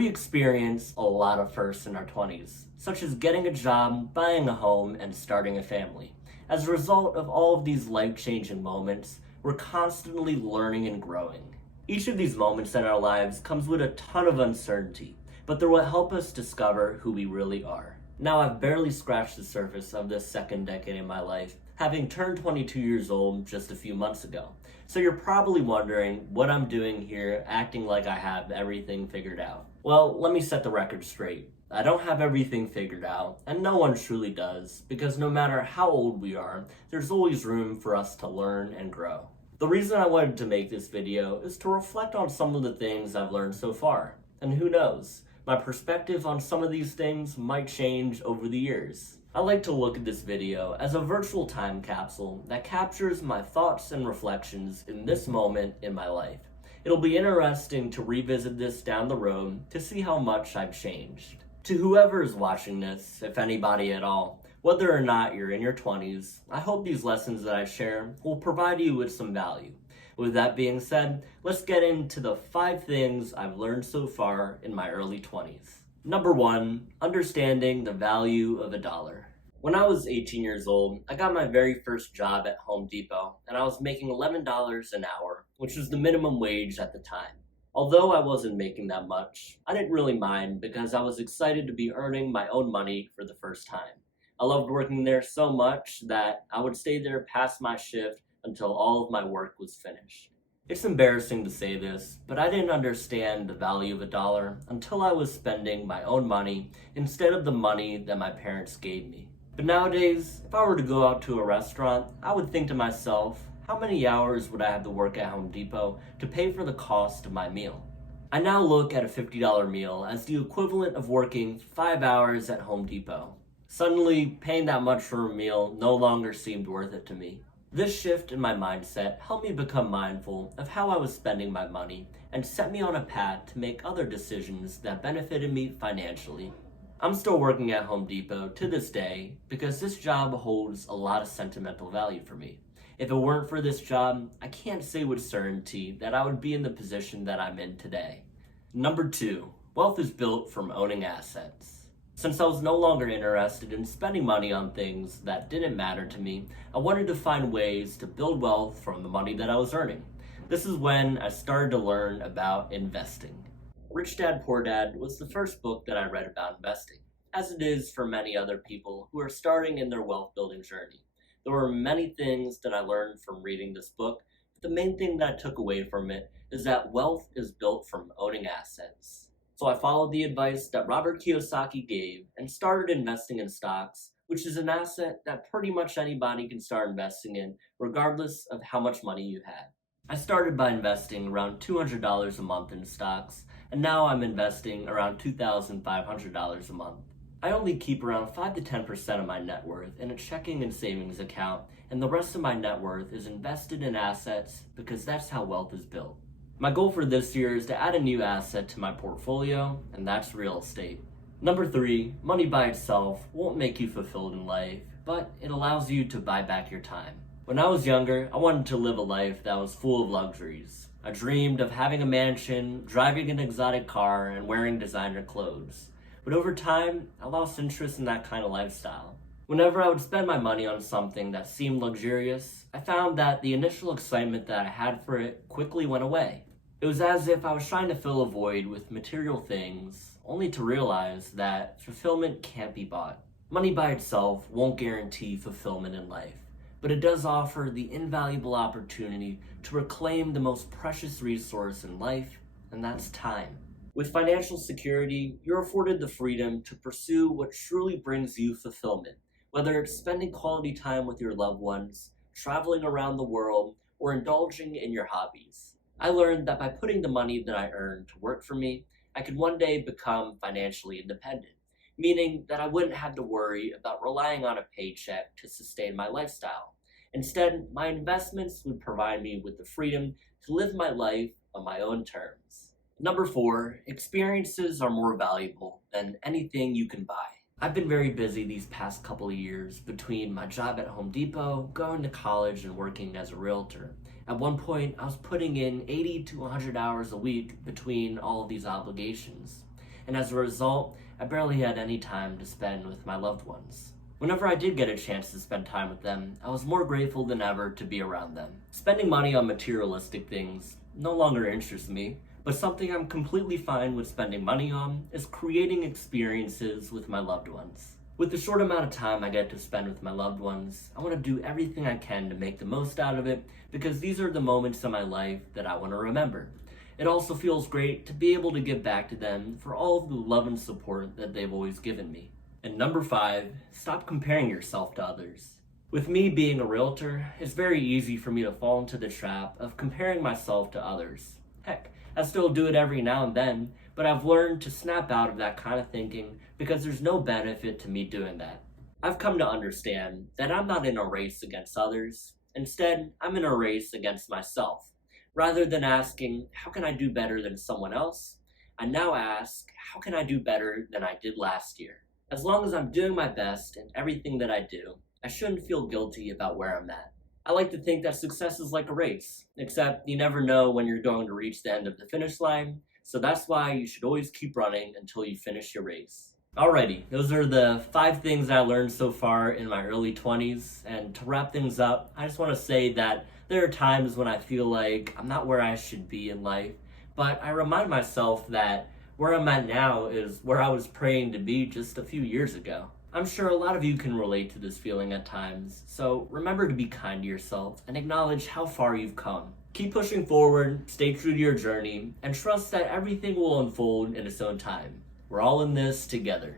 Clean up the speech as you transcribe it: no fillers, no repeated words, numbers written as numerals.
We experience a lot of firsts in our 20s, such as getting a job, buying a home, and starting a family. As a result of all of these life-changing moments, we're constantly learning and growing. Each of these moments in our lives comes with a ton of uncertainty, but they're what help us discover who we really are. Now, I've barely scratched the surface of this second decade in my life, having turned 22 years old just a few months ago. So you're probably wondering what I'm doing here, acting like I have everything figured out. Well, let me set the record straight. I don't have everything figured out, and no one truly does, because no matter how old we are, there's always room for us to learn and grow. The reason I wanted to make this video is to reflect on some of the things I've learned so far. And who knows, my perspective on some of these things might change over the years. I like to look at this video as a virtual time capsule that captures my thoughts and reflections in this moment in my life. It'll be interesting to revisit this down the road to see how much I've changed. To whoever is watching this, if anybody at all, whether or not you're in your 20s, I hope these lessons that I share will provide you with some value. With that being said, let's get into the 5 things I've learned so far in my early 20s. Number 1, understanding the value of a dollar. When I was 18 years old, I got my very first job at Home Depot, and I was making $11 an hour, which was the minimum wage at the time. Although I wasn't making that much, I didn't really mind because I was excited to be earning my own money for the first time. I loved working there so much that I would stay there past my shift until all of my work was finished. It's embarrassing to say this, but I didn't understand the value of a dollar until I was spending my own money instead of the money that my parents gave me. But nowadays, if I were to go out to a restaurant, I would think to myself, how many hours would I have to work at Home Depot to pay for the cost of my meal? I now look at a $50 meal as the equivalent of working 5 hours at Home Depot. Suddenly, paying that much for a meal no longer seemed worth it to me. This shift in my mindset helped me become mindful of how I was spending my money and set me on a path to make other decisions that benefited me financially. I'm still working at Home Depot to this day because this job holds a lot of sentimental value for me. If it weren't for this job, I can't say with certainty that I would be in the position that I'm in today. Number 2, wealth is built from owning assets. Since I was no longer interested in spending money on things that didn't matter to me, I wanted to find ways to build wealth from the money that I was earning. This is when I started to learn about investing. Rich Dad, Poor Dad was the first book that I read about investing, as it is for many other people who are starting in their wealth building journey. There were many things that I learned from reading this book, but the main thing that I took away from it is that wealth is built from owning assets. So I followed the advice that Robert Kiyosaki gave and started investing in stocks, which is an asset that pretty much anybody can start investing in, regardless of how much money you have. I started by investing around $200 a month in stocks, and now I'm investing around $2,500 a month. I only keep around 5 to 10% of my net worth in a checking and savings account, and the rest of my net worth is invested in assets because that's how wealth is built. My goal for this year is to add a new asset to my portfolio, and that's real estate. Number 3, money by itself won't make you fulfilled in life, but it allows you to buy back your time. When I was younger, I wanted to live a life that was full of luxuries. I dreamed of having a mansion, driving an exotic car, and wearing designer clothes. But over time, I lost interest in that kind of lifestyle. Whenever I would spend my money on something that seemed luxurious, I found that the initial excitement that I had for it quickly went away. It was as if I was trying to fill a void with material things, only to realize that fulfillment can't be bought. Money by itself won't guarantee fulfillment in life, but it does offer the invaluable opportunity to reclaim the most precious resource in life, and that's time. With financial security, you're afforded the freedom to pursue what truly brings you fulfillment, whether it's spending quality time with your loved ones, traveling around the world, or indulging in your hobbies. I learned that by putting the money that I earned to work for me, I could one day become financially independent, meaning that I wouldn't have to worry about relying on a paycheck to sustain my lifestyle. Instead, my investments would provide me with the freedom to live my life on my own terms. Number 4, experiences are more valuable than anything you can buy. I've been very busy these past couple of years between my job at Home Depot, going to college, and working as a realtor. At one point, I was putting in 80 to 100 hours a week between all of these obligations. and as a result, I barely had any time to spend with my loved ones. Whenever I did get a chance to spend time with them, I was more grateful than ever to be around them. Spending money on materialistic things no longer interests me, but something I'm completely fine with spending money on is creating experiences with my loved ones. With the short amount of time I get to spend with my loved ones, I want to do everything I can to make the most out of it because these are the moments in my life that I want to remember. It also feels great to be able to give back to them for all of the love and support that they've always given me. And number 5, stop comparing yourself to others. With me being a realtor, it's very easy for me to fall into the trap of comparing myself to others. Heck, I still do it every now and then, but I've learned to snap out of that kind of thinking because there's no benefit to me doing that. I've come to understand that I'm not in a race against others. Instead, I'm in a race against myself. Rather than asking, how can I do better than someone else? I now ask, how can I do better than I did last year? As long as I'm doing my best in everything that I do, I shouldn't feel guilty about where I'm at. I like to think that success is like a race, except you never know when you're going to reach the end of the finish line, so that's why you should always keep running until you finish your race. Alrighty, those are the 5 things I learned so far in my early 20s, and to wrap things up, I just want to say that there are times when I feel like I'm not where I should be in life, but I remind myself that where I'm at now is where I was praying to be just a few years ago. I'm sure a lot of you can relate to this feeling at times, so remember to be kind to yourself and acknowledge how far you've come. Keep pushing forward, stay true to your journey, and trust that everything will unfold in its own time. We're all in this together.